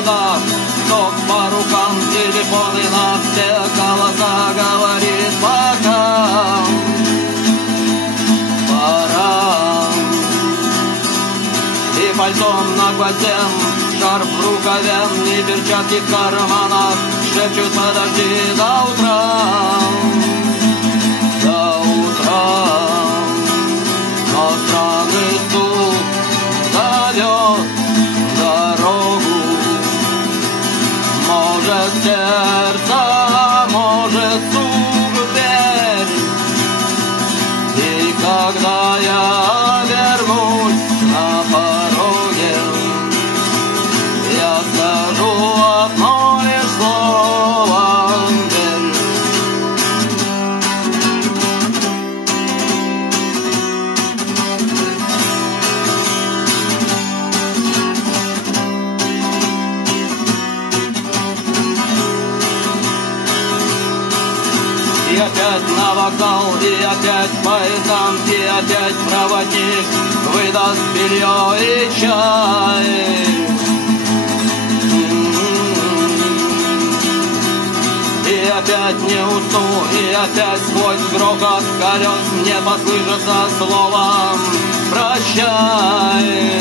проводах, ток по рукам, телефоны на все голоса, говорит пока, пора. И пальтом на гвозде, шарф в рукаве, и перчатки в карманах, шепчут подожди до утра, до утра. Но странный стук зовет дорогу, может сердце, может стук в дверь. И когда я вернусь на пороге, я скажу одно лишь слово «верь». И опять на вокзал, и опять поездам, и опять проводник выдаст белье и чай. И опять не усну, и опять сквозь грохот колес мне послышится слово «прощай».